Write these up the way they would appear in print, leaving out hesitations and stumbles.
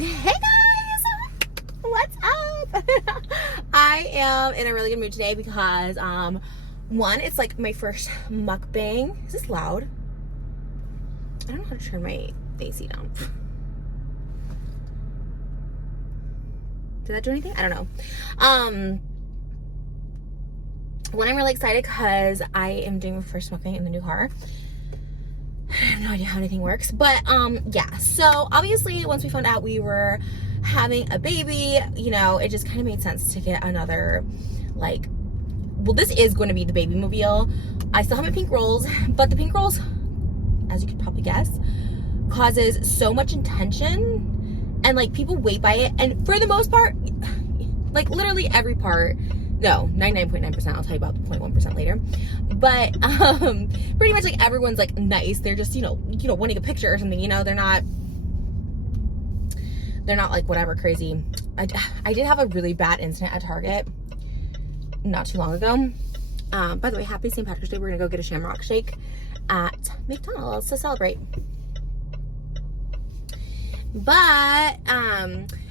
Hey guys, what's up? I am in a really good mood today because one, it's like my first mukbang. Is this loud? I don't know how to turn my AC down. Did that do anything? I don't know. One, I'm really excited because I am doing my first mukbang in the new car. I have no idea how anything works, but yeah, so obviously once we found out we were having a baby, you know, it just kind of made sense to get another, like, well, this is going to be the baby mobile. I still have my pink rolls, but the pink rolls, as you could probably guess, causes so much intention, and like people wait by it, and for the most part, like literally every part, no, 99.9%, I'll tell you about the 0.1% later. But pretty much like everyone's like nice. They're just, you know, wanting a picture or something, you know, they're not like whatever crazy. I did have a really bad incident at Target not too long ago. By the way, happy St. Patrick's Day. We're gonna go get a Shamrock shake at McDonald's to celebrate. But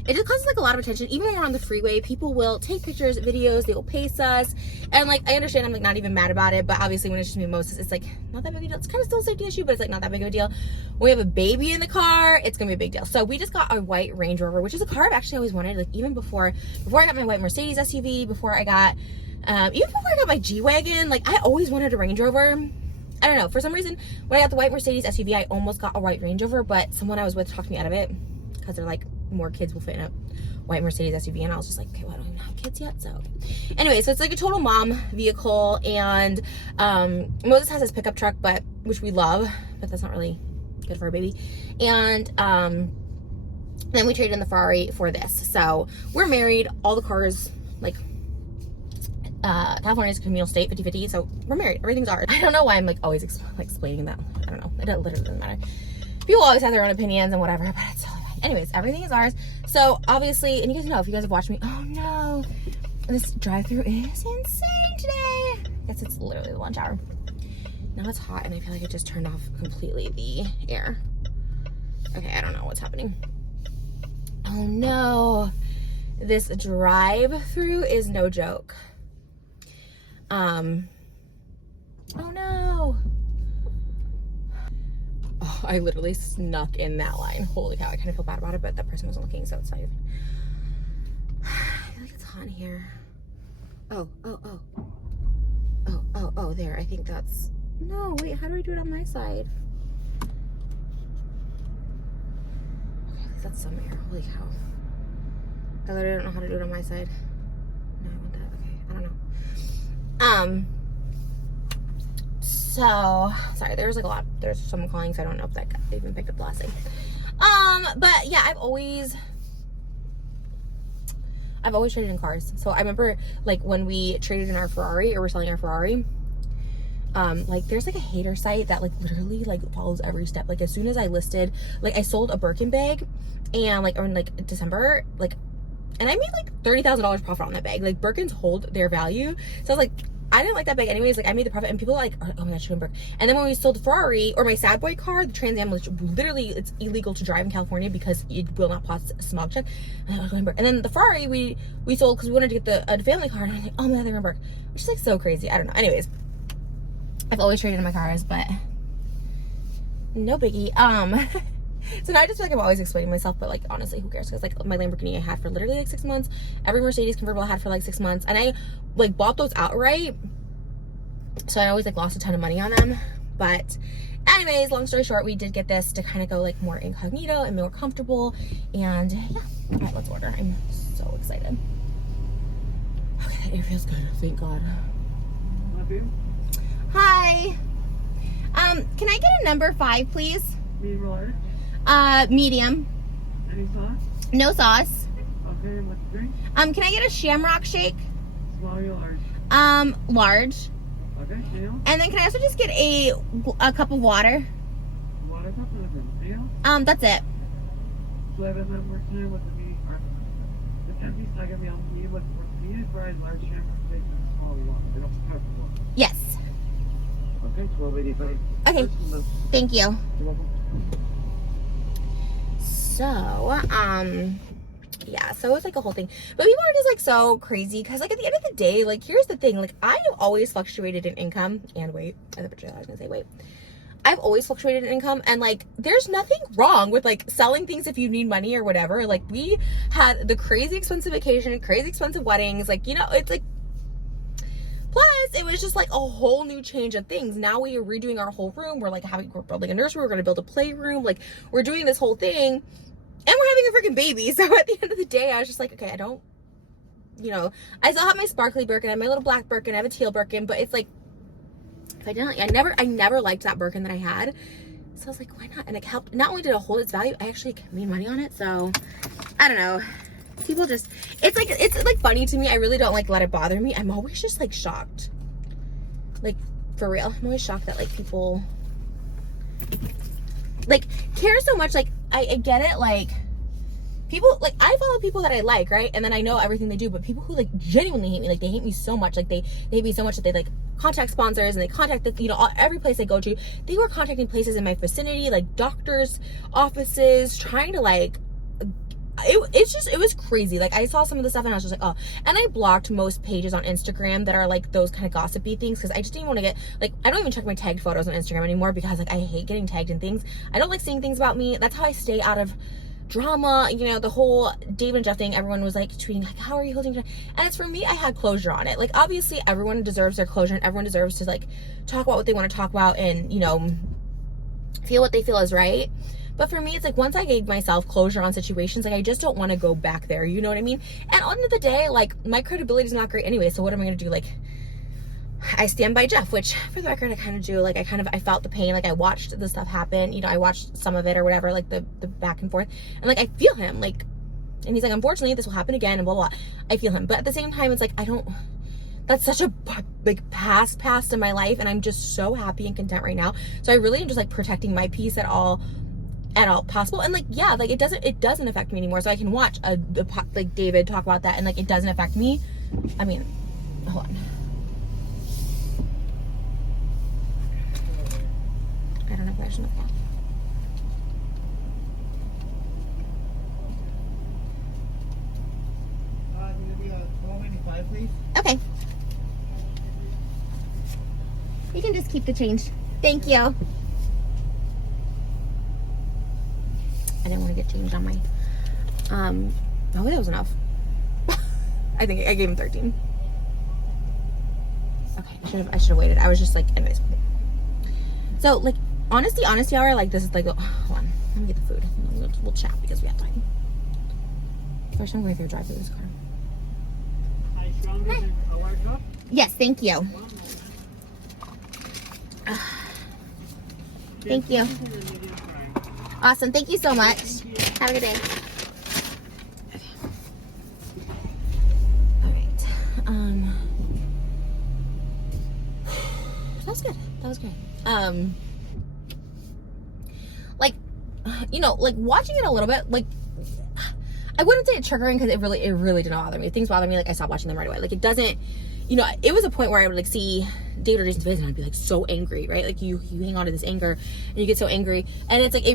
it just causes like a lot of attention. Even when we're on the freeway, people will take pictures, videos, they will pace us, and like I understand, I'm like not even mad about it, but obviously when it's just me and Moses, it's like not that big of a deal. It's kind of still a safety issue, but it's like not that big of a deal. When we have a baby in the car, it's gonna be a big deal. So we just got a white Range Rover, which is a car I've actually always wanted. Like even before I got my white Mercedes SUV, before I got my G-Wagon, like I always wanted a Range Rover. I don't know, for some reason when I got the white Mercedes SUV, I almost got a white Range Rover, but someone I was with talked me out of it because they're like, more kids will fit in a white Mercedes SUV, and I was just like, okay, well, I don't even have kids yet, so anyway, so it's like a total mom vehicle. And Moses has his pickup truck, which we love, but that's not really good for a baby. And then we traded in the Ferrari for this. So we're married, all the cars, like California's a communal state, 50-50, so we're married, everything's ours. I don't know why I'm like always explaining that. I don't know, it literally doesn't matter. People always have their own opinions and whatever, but it's totally fine. Anyways, everything is ours. So obviously, and you guys know, if you guys have watched me, oh no, this drive-through is insane today. I guess it's literally the lunch hour. Now it's hot and I feel like it just turned off completely the air. Okay, I don't know what's happening. Oh no, this drive-through is no joke. Oh no. Oh, I literally snuck in that line. Holy cow, I kind of feel bad about it, but that person wasn't looking, so it's not even. I feel like it's hot in here. Oh, there. I think that's, no, wait, how do I do it on my side? Okay, I think that's some air. Holy cow. I literally don't know how to do it on my side. No, I want that. Okay, I don't know. So, sorry, there's like a lot, there's someone calling, so I don't know if that they even picked up the last thing. But yeah, I've always traded in cars. So I remember like when we traded in our Ferrari, or we're selling our Ferrari, like there's like a hater site that like literally like follows every step. Like as soon as I listed, like I sold a Birkin bag, and like in like December, like, and I made like $30,000 profit on that bag. Like Birkins hold their value. So I was like, I didn't like that bag anyways. Like I made the profit, and people are like, oh my gosh, you Birkin. And then when we sold the Ferrari, or my Sad Boy car, the Trans Am, which literally it's illegal to drive in California because it will not pass a smog check. And then the Ferrari we sold because we wanted to get a family car, and I'm like, oh my god, they're in Birkin, which is like so crazy. I don't know. Anyways, I've always traded in my cars, but no biggie. So now I just feel like I'm always explaining myself, but like honestly, who cares? Because like my Lamborghini I had for literally like 6 months, every Mercedes convertible I had for like 6 months, and I like bought those outright, so I always like lost a ton of money on them. But anyways, long story short, we did get this to kind of go like more incognito and more comfortable, and yeah. All right, let's order. I'm so excited. Okay, that air feels good, thank God. Hi. Can I get a number 5, please? Medium or large? Medium. Any sauce? No sauce. Okay, what's the drink? Can I get a Shamrock shake? Small or large? Large. Okay, anything else? And then can I also just get a cup of water? Water cup or anything else? That's it. So I have a number 10 with the meat. The 10-piece nugget meal, medium with medium fried, large Shamrock shake, and small one. They don't cover one. Yes. Okay, $12.85. Okay. Thank you. You're welcome. So, yeah, so it was like a whole thing. But people are just like so crazy because like at the end of the day, like here's the thing, like I have always fluctuated in income and weight. I was gonna say weight. I've always fluctuated in income, and like there's nothing wrong with like selling things if you need money or whatever. Like we had the crazy expensive vacation, crazy expensive weddings, like, you know, it's like, plus it was just like a whole new change of things. Now we are redoing our whole room. We're building a nursery, we're gonna build a playroom, like we're doing this whole thing. And we're having a freaking baby. So at the end of the day, I was just like, okay, I don't, you know, I still have my sparkly Birkin, I have my little black Birkin, I have a teal Birkin, but it's like, if I didn't, I never liked that Birkin that I had. So I was like, why not? And it helped, not only did it hold its value, I actually made money on it. So I don't know. People just, it's like funny to me. I really don't like let it bother me. I'm always just like shocked. Like for real. I'm always shocked that like people like care so much. Like I get it, like people, like I follow people that I like, right? And then I know everything they do, but people who like genuinely hate me, like they hate me so much, like they hate me so much that they like contact sponsors and they contact the, you know, every place I go to. They were contacting places in my vicinity, like doctors' offices, trying to like, it was crazy. Like I saw some of the stuff and I was just like, oh. And I blocked most pages on Instagram that are like those kind of gossipy things, because I just didn't want to get, like, I don't even check my tagged photos on Instagram anymore because like I hate getting tagged in things. I don't like seeing things about me. That's how I stay out of drama. You know, the whole Dave and Jeff thing, everyone was like tweeting like, how are you holding, and it's, for me, I had closure on it. Like obviously everyone deserves their closure and everyone deserves to like talk about what they want to talk about and, you know, feel what they feel is right. But for me, it's like once I gave myself closure on situations, like I just don't want to go back there, you know what I mean? And at the end of the day, like my credibility is not great anyway, so what am I going to do? Like I stand by Jeff, which for the record I kind of do. Like I felt the pain, like I watched the stuff happen, you know, I watched some of it or whatever, like the back and forth, and like I feel him, like, and he's like, unfortunately this will happen again and blah blah blah. I feel him, but at the same time it's like I don't, that's such a like past in my life, and I'm just so happy and content right now. So I really am just like protecting my peace at all possible. And like, yeah, like it doesn't affect me anymore, so I can watch like David talk about that and like it doesn't affect me. I mean, hold on, I don't know if I should. Please. Okay, you can just keep the change, thank you. I didn't want to get changed on my, oh, that was enough. I think I gave him 13. Okay, I should have waited. I was just like, anyways. So like, honestly hour, like this is like, oh, hold on, let me get the food. We'll chat because we have time. First I'm going through drive through this car. Hi. Yes, thank you. Thank you. Awesome. Thank you so much. Have a good day. Okay. All right. That was good. That was great. Like, you know, like watching it a little bit, like, I wouldn't say it's triggering because it really didn't bother me. If things bother me, like I stopped watching them right away. Like it doesn't, you know, it was a point where I would like see David or Jason's face and I'd be like so angry, right? Like you hang on to this anger and you get so angry, and it's like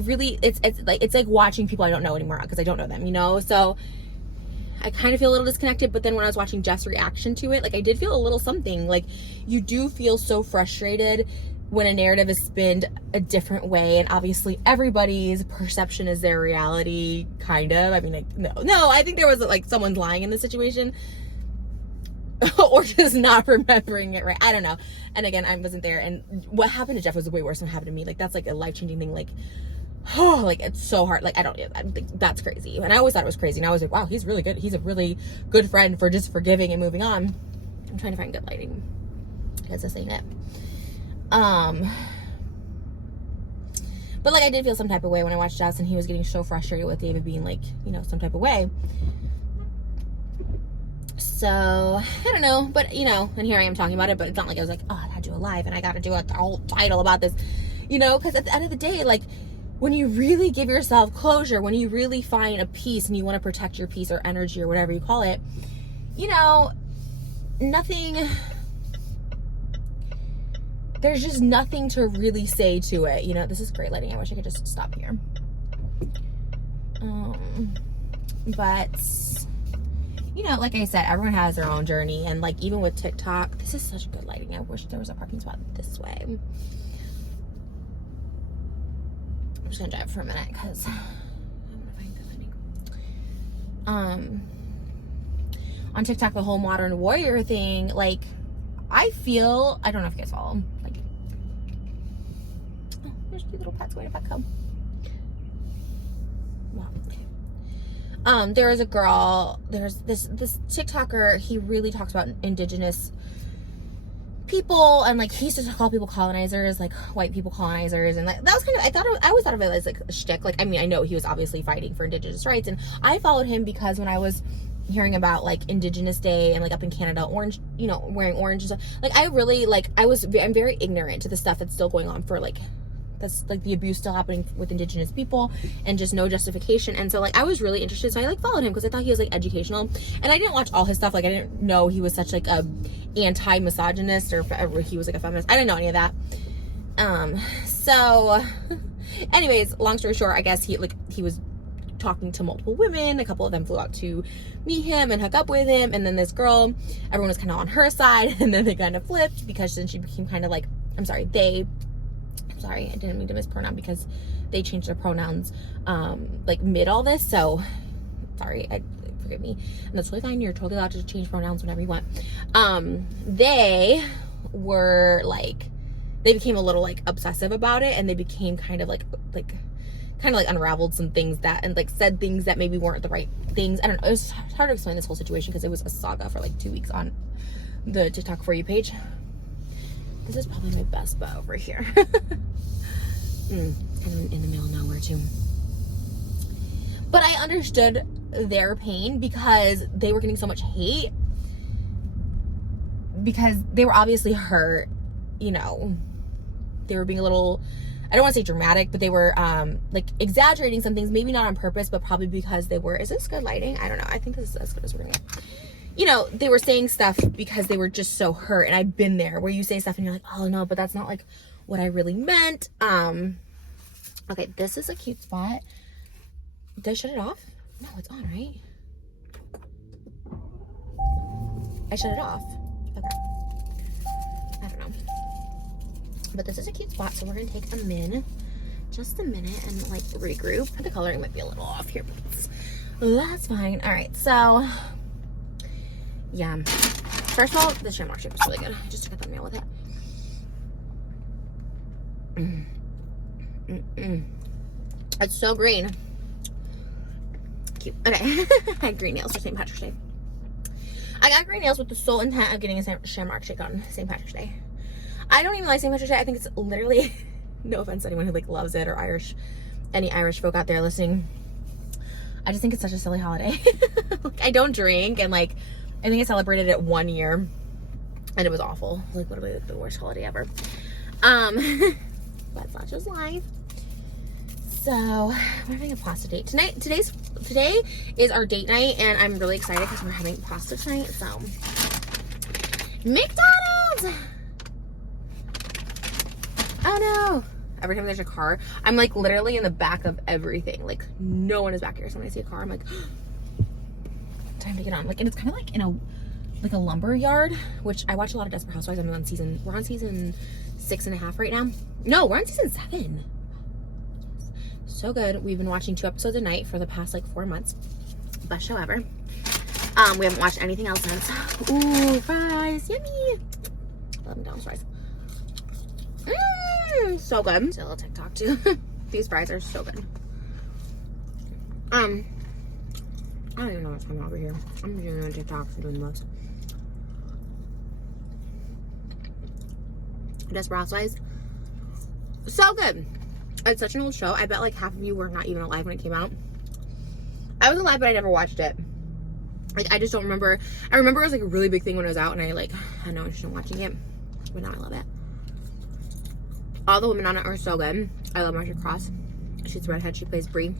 it's like watching people I don't know anymore because I don't know them, you know. So I kind of feel a little disconnected. But then when I was watching Jeff's reaction to it, like I did feel a little something. Like you do feel so frustrated when a narrative is spinned a different way, and obviously everybody's perception is their reality, kind of. I mean, like, no, I think there was like someone's lying in the situation. Or just not remembering it right. I don't know. And again, I wasn't there. And what happened to Jeff was way worse than what happened to me. Like that's like a life-changing thing. Like, oh, like it's so hard. Like I think that's crazy. And I always thought it was crazy. And I was like, wow, he's really good. He's a really good friend for just forgiving and moving on. I'm trying to find good lighting. That's the saying it. But like I did feel some type of way when I watched Jess and he was getting so frustrated with David being like, you know, some type of way. So, I don't know, but, you know, and here I am talking about it, but it's not like I was like, oh, I gotta do a live and I gotta do a whole title about this, you know, because at the end of the day, like, when you really give yourself closure, when you really find a peace and you want to protect your peace or energy or whatever you call it, you know, there's just nothing to really say to it, you know. This is great lighting. I wish I could just stop here. But you know, like I said, everyone has their own journey, and like even with TikTok, this is such good lighting. I wish there was a parking spot this way. I'm just gonna drive for a minute because I want to find good lighting. On TikTok, the whole modern warrior thing, like I don't know if you guys follow them. Like, oh, there's two little pets going to Petco. Wow. Okay. There is a girl. There's this TikToker. He really talks about indigenous people, and like he used to call people colonizers, like white people colonizers, and like that was kind of, I always thought of it as like a shtick. Like, I mean, I know he was obviously fighting for indigenous rights, and I followed him because when I was hearing about like Indigenous Day and like up in Canada, orange, you know, wearing orange and stuff, like I really like, I'm very ignorant to the stuff that's still going on for like, that's like the abuse still happening with Indigenous people and just no justification. And so like I was really interested, so I like followed him because I thought he was like educational, and I didn't watch all his stuff. Like I didn't know he was such like a anti-misogynist, or he was like a feminist. I didn't know any of that. So anyways, long story short, I guess he was talking to multiple women. A couple of them flew out to meet him and hook up with him, and then this girl, everyone was kind of on her side, and then they kind of flipped because then she became kind of like, I didn't mean to mispronounce, because they changed their pronouns like mid all this, so sorry, forgive me, and that's totally fine. You're totally allowed to change pronouns whenever you want. They were like, they became a little like obsessive about it, and they became kind of like unraveled some things that, and like said things that maybe weren't the right things. I don't know, it was hard to explain this whole situation because it was a saga for like 2 weeks on the TikTok For You page. This is probably my best spot over here. Kind of in the middle of nowhere too. But I understood their pain because they were getting so much hate, because they were obviously hurt, you know. They were being a little, I don't want to say dramatic, but they were like exaggerating some things, maybe not on purpose, but probably because they were, is this good lighting? I don't know. I think this is as good as we're gonna get. You know, they were saying stuff because they were just so hurt, and I've been there where you say stuff and you're like, oh no, but that's not like what I really meant. Okay, this is a cute spot. Did I shut it off? No, it's on, right? I shut it off. Okay. I don't know. But this is a cute spot, so we're gonna take just a minute and like regroup. The coloring might be a little off here, but that's fine. All right, so yeah. First of all, the Shamrock shape is really good. I just took a thumbnail with it. It's so green. Cute. Okay. I had green nails for St. Patrick's Day. I got green nails with the sole intent of getting a Shamrock shake on St. Patrick's Day. I don't even like St. Patrick's Day. I think it's literally, no offense to anyone who like loves it, or any Irish folk out there listening. I just think it's such a silly holiday. Like, I don't drink, and like, I think I celebrated it 1 year, and it was awful. Like, literally the worst holiday ever. But such is life. So we're having a pasta date tonight. Today is our date night, and I'm really excited because we're having pasta tonight. So McDonald's. Oh no. Every time there's a car, I'm like literally in the back of everything. Like, no one is back here. So when I see a car, I'm like, time to get on. Like, and it's kind of like in a lumber yard, which I watch a lot of Desperate Housewives. We're on season 6.5 right now. No, we're on season 7. So good. We've been watching 2 episodes a night for the past like 4 months. Best show ever. We haven't watched anything else since. Ooh, fries. Yummy. I love McDonald's fries. So good. Still a TikTok too. These fries are so good. I don't even know what's coming over here. I'm doing on TikTok and doing the most. Desperate Housewives. So good. It's such an old show. I bet like half of you were not even alive when it came out. I was alive, but I never watched it. Like, I just don't remember. I remember it was like a really big thing when it was out, and I like had no interest in watching it. But now I love it. All the women on it are so good. I love Marcia Cross. She's the redhead. She plays Brie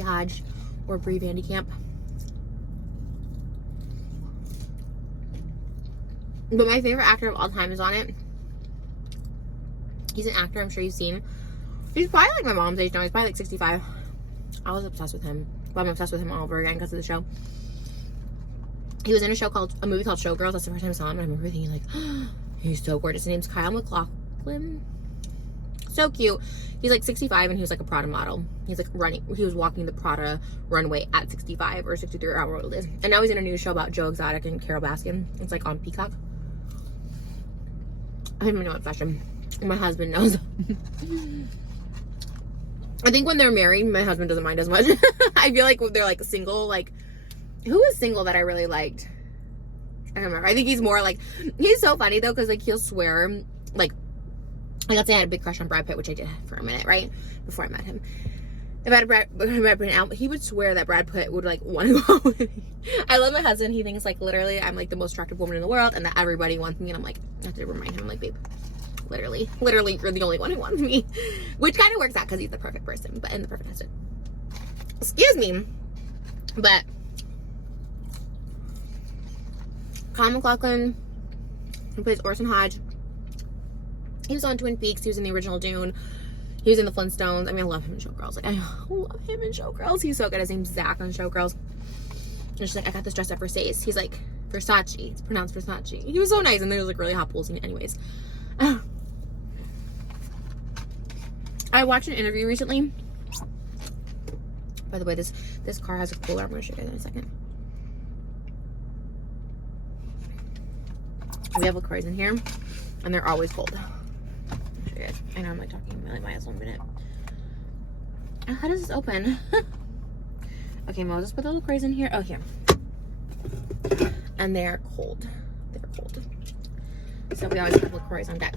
Hodge, or Brie Vandekamp. But my favorite actor of all time is on it. He's an actor I'm sure you've seen. He's probably like my mom's age now. He's probably like 65. I was obsessed with him. Well, I'm obsessed with him all over again because of the show. He was in a movie called Showgirls. That's the first time I saw him, and I remember thinking like, oh, he's so gorgeous. His name's Kyle MacLachlan. So cute. He's like 65, and he was like a Prada model. He was walking the Prada runway at 65 or 63 or however old it is. And now he's in a new show about Joe Exotic and Carole Baskin. It's like on Peacock. I don't even know what fashion. My husband knows. I think when they're married, my husband doesn't mind as much. I feel like when they're like single, like, who was single that I really liked? I don't remember. I think he's more like, he's so funny though, because like he'll swear, like let's say I had a big crush on Brad Pitt, which I did for a minute, right? Before I met him. If I had Brad Pitt out, he would swear that Brad Pitt would like want to go with me. I love my husband. He thinks like literally I'm like the most attractive woman in the world and that everybody wants me. And I'm like, I have to remind him, I'm like, babe, literally, you're the only one who wants me. Which kind of works out because he's the perfect person, but and the perfect husband. Excuse me. But Kyle MacLachlan, who plays Orson Hodge, he was on Twin Peaks. He was in the original Dune. He was in the Flintstones. I mean, I love him in Showgirls. Like, I love him in Showgirls. He's so good. His name's Zach on Showgirls. And she's like, I got this dress at Versace. He's like, Versace. It's pronounced Versace. He was so nice. And there was like really hot pool scene. Anyways. I watched an interview recently. By the way, this car has a cooler. I'm going to show you guys in a second. We have LaCroix in here. And they're always cold. I'll show you guys. I know I'm like talking a million miles 1 minute. How does this open? Okay, Moses put the LaCroix in here. Oh, here. And they're cold. They're cold. So we always have LaCroix on deck.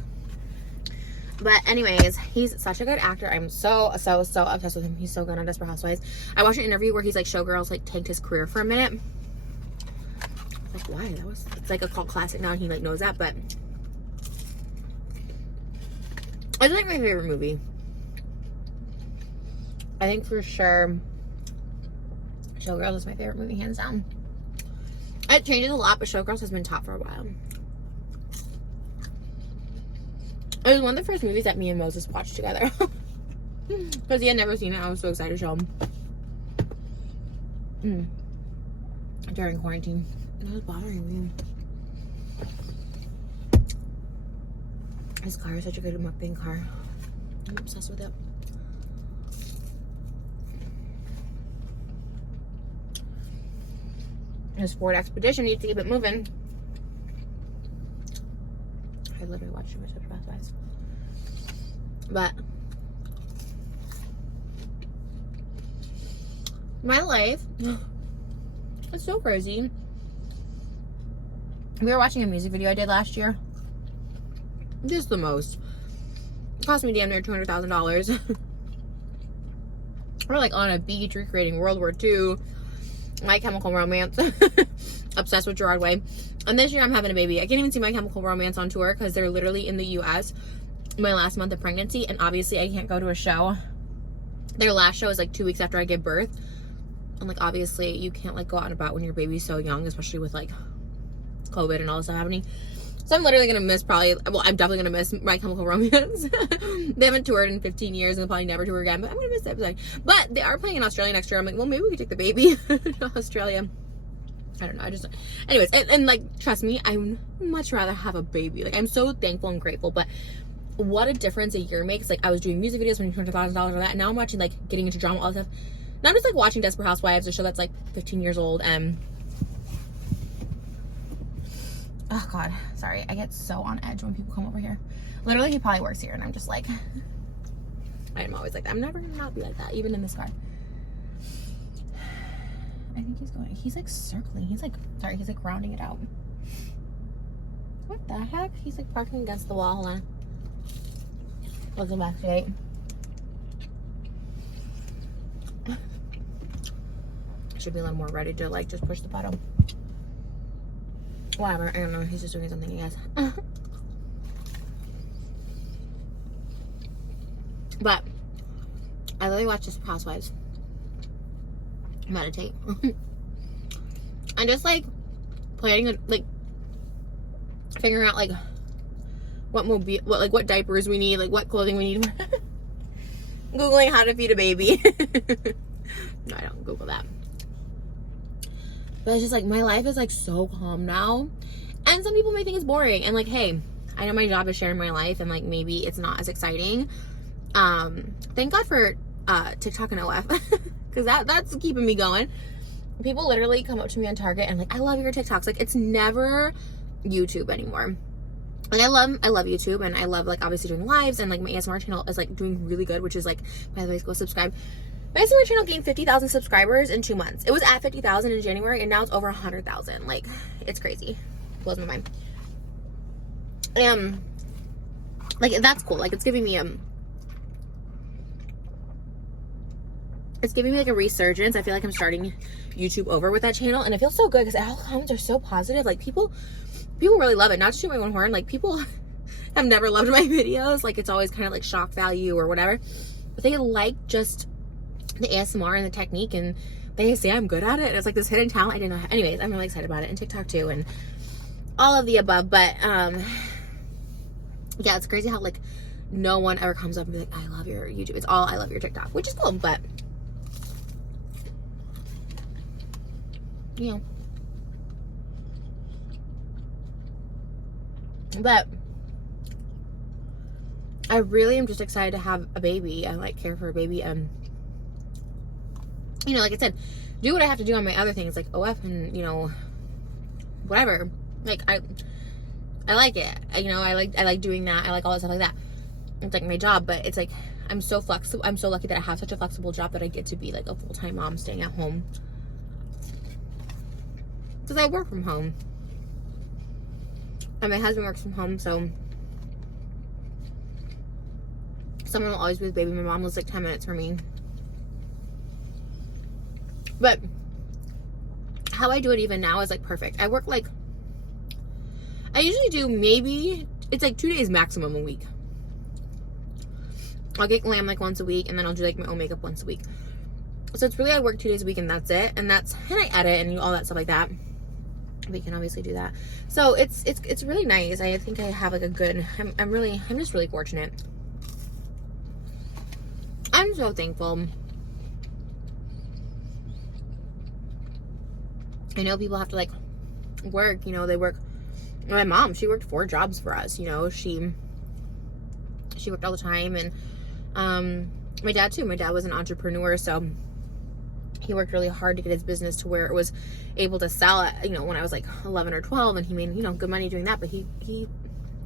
But anyways, he's such a good actor. I'm so obsessed with him. He's so good on Desperate Housewives. I watched an interview where he's like, Showgirls like tanked his career for a minute. Like, why? It's like a cult classic now and he like knows that, but it's like my favorite movie. I think for sure Showgirls is my favorite movie, hands down. It changes a lot, but Showgirls has been top for a while. It was one of the first movies that me and Moses watched together. Because he had never seen it. I was so excited to show him. During quarantine. It was bothering me. This car is such a good mukbang car. I'm obsessed with it. His Ford Expedition needs to keep it moving. I literally watched too much of Desperate Housewives. But my life, it's so crazy. We were watching a music video I did last year. Just the most. It cost me damn near $200,000. We're like on a beach recreating World War II. My Chemical Romance. Obsessed with Gerard Way. And this year I'm having a baby. I can't even see My Chemical Romance on tour because they're literally in the US my last month of pregnancy, and obviously I can't go to a show. Their last show is like 2 weeks after I give birth, and like obviously you can't like go out and about when your baby's so young, especially with like COVID and all this stuff happening. So I'm literally gonna miss I'm definitely gonna miss My Chemical Romance. They haven't toured in 15 years and they'll probably never tour again, but I'm gonna miss it. But they are playing in Australia next year. I'm like, well, maybe we could take the baby to Australia. I don't know. Anyways, and like, trust me, I would much rather have a baby. Like, I'm so thankful and grateful, but what a difference a year makes. Like, I was doing music videos, spending $200,000 on that, and now I'm watching, like, getting into drama, all that stuff. Now I'm just, like, watching Desperate Housewives, a show that's, like, 15 years old, oh, God. Sorry. I get so on edge when people come over here. Literally, he probably works here, and I'm just, like, I'm always like that. I'm never gonna not be like that, even in this car. I think he's like circling. He's like rounding it out. What the heck? He's like parking against the wall. Hold on. Welcome back, Jake. Should be a little more ready to like just push the button. Whatever. I don't know. He's just doing something, I guess. But I literally watch Desperate Housewives. Meditate. And just like planning, like figuring out like what diapers we need, like what clothing we need. Googling how to feed a baby. No, I don't Google that. But it's just like, my life is like so calm now. And some people may think it's boring. And like, hey, I know my job is sharing my life and like maybe it's not as exciting. Thank God for TikTok and OF. Because that's keeping me going. People literally come up to me on Target and like, I love your TikToks. Like, it's never YouTube anymore. Like, I love YouTube, and I love like obviously doing lives, and like my ASMR channel is like doing really good, which is like, by the way, go subscribe. My ASMR channel gained 50,000 subscribers in 2 months. It was at 50,000 in January, and now it's over 100,000. Like, it's crazy. Blows my mind. Like, that's cool. Like, it's giving me like a resurgence. I feel like I'm starting YouTube over with that channel, and it feels so good because all the comments are so positive. Like, people really love it. Not to shoot my own horn, like, people have never loved my videos. Like, it's always kind of like shock value or whatever, but they like just the ASMR and the technique, and they say I'm good at it, and it's like this hidden talent I didn't know. Anyways, I'm really excited about it, and TikTok too, and all of the above. But yeah, it's crazy how like no one ever comes up and be like, I love your YouTube. It's all I love your TikTok, which is cool. But you know, but I really am just excited to have a baby. I like care for a baby. You know, like I said, do what I have to do on my other things like OF and, you know, whatever. Like, I like it. You know, I like doing that. I like all that stuff like that. It's like my job, but it's like, I'm so flexible. I'm so lucky that I have such a flexible job that I get to be like a full-time mom staying at home. Because I work from home. And my husband works from home, so someone will always be with baby. My mom lives like 10 minutes from me. But how I do it even now is like perfect. I work like, I usually do maybe, it's like 2 days maximum a week. I'll get glam like once a week, and then I'll do like my own makeup once a week. So it's really, I work 2 days a week, and that's it. And I edit and do all that stuff like that. We can obviously do that. So it's really nice. I think I have like a good, I'm just really fortunate. I'm so thankful. I know people have to like work, you know, they work. My mom, she worked 4 jobs for us, you know, she worked all the time. And my dad too. My dad was an entrepreneur, so he worked really hard to get his business to where it was able to sell it, you know, when I was like 11 or 12, and he made, you know, good money doing that. But he you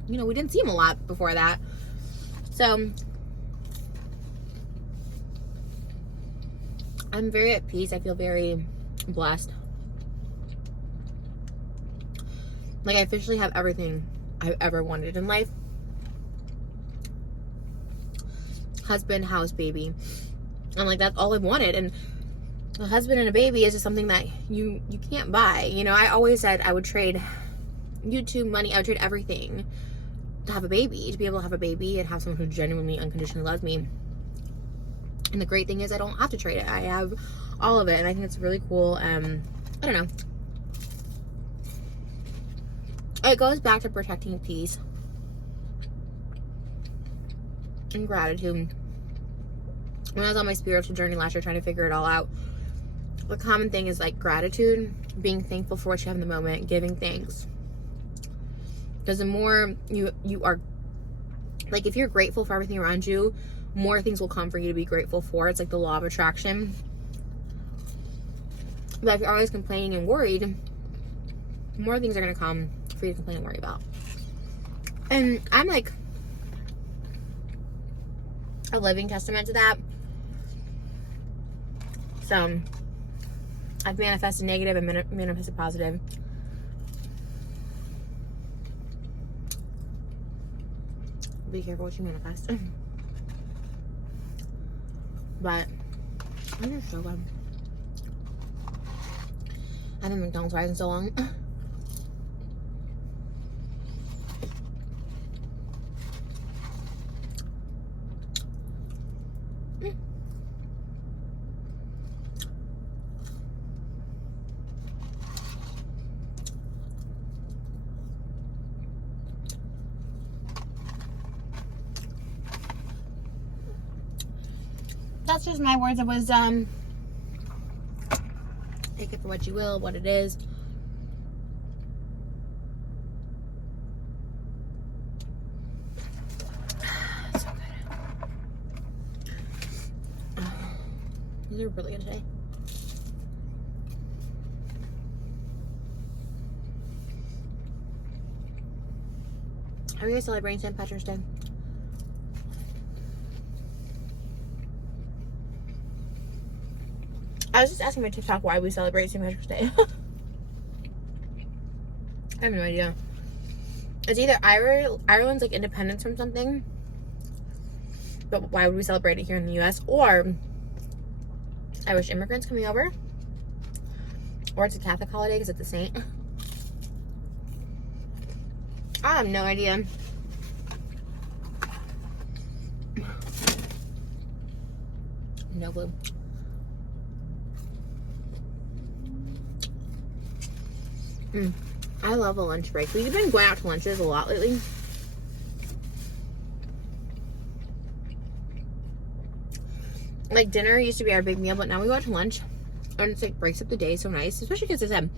know, we didn't see him a lot before that. So I'm very at peace. I feel very blessed. Like, I officially have everything I've ever wanted in life. Husband, house, baby. And like, that's all I've wanted. And a husband and a baby is just something that you can't buy. You know, I always said I would trade YouTube money, I would trade everything to have a baby, to be able to have a baby and have someone who genuinely, unconditionally loves me. And the great thing is I don't have to trade it. I have all of it, and I think it's really cool. I don't know. It goes back to protecting peace and gratitude. When I was on my spiritual journey last year trying to figure it all out, the common thing is like gratitude, being thankful for what you have in the moment, giving thanks. Because the more you are, like, if you're grateful for everything around you, more things will come for you to be grateful for. It's like the law of attraction. But if you're always complaining and worried, more things are going to come for you to complain and worry about. And I'm like a living testament to that. So I've manifested negative and manifested positive. Be careful what you manifest. But I'm just so good. I haven't McDonald's fries in so long. That's just my words of wisdom. Take it for what you will, what it is. So good. These are really good today. Are you guys celebrating St. Patrick's Day? I was just asking my TikTok why we celebrate St. Patrick's Day. I have no idea. It's either Ireland's like independence from something, but why would we celebrate it here in the US? Or Irish immigrants coming over, or it's a Catholic holiday because it's a saint. I have no idea. No clue. I love a lunch break. We've been going out to lunches a lot lately. Like dinner used to be our big meal, but now we go out to lunch, and it's like breaks up the day so nice. Especially because, as I said,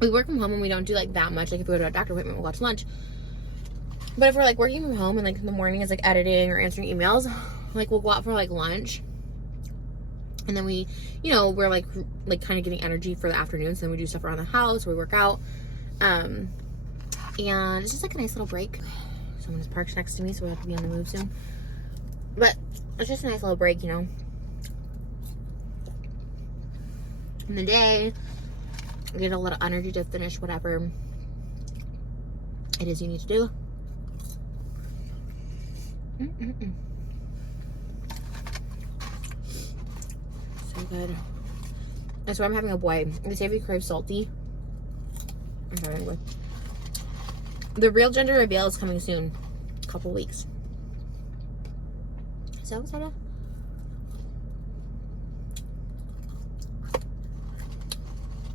we work from home and we don't do like that much. Like if we go to a doctor appointment, we'll go to lunch. But if we're like working from home and like in the morning is like editing or answering emails, like we'll go out for like lunch. And then we, you know, we're like kind of getting energy for the afternoon. So then we do stuff around the house, we work out. And it's just like a nice little break. Someone just parked next to me, so we have to be on the move soon. But it's just a nice little break, you know. In the day, get a little energy to finish whatever it is you need to do. So good. That's why I'm having a boy. They say if you crave salty. I'm having one. The real gender reveal is coming soon. A couple weeks. So excited.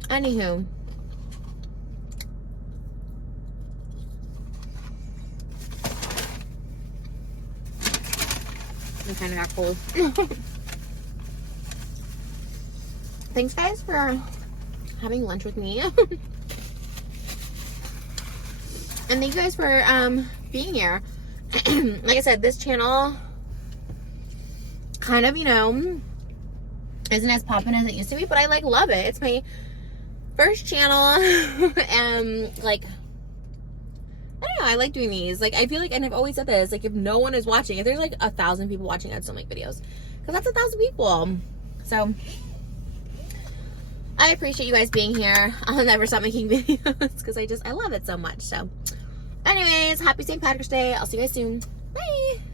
Anywho. I kind of got cold. Thanks guys for having lunch with me. And thank you guys for being here. Like I said, this channel kind of, you know, isn't as poppin' as it used to be, but I like love it. It's my first channel. And like, I don't know, I like doing these. Like, I feel like, and I've always said this, like if no one is watching, if there's like 1,000 people watching, I'd still make videos, because that's 1,000 people. So I appreciate you guys being here. I'll never stop making videos because I love it so much. So anyways, happy St. Patrick's Day. I'll see you guys soon. Bye.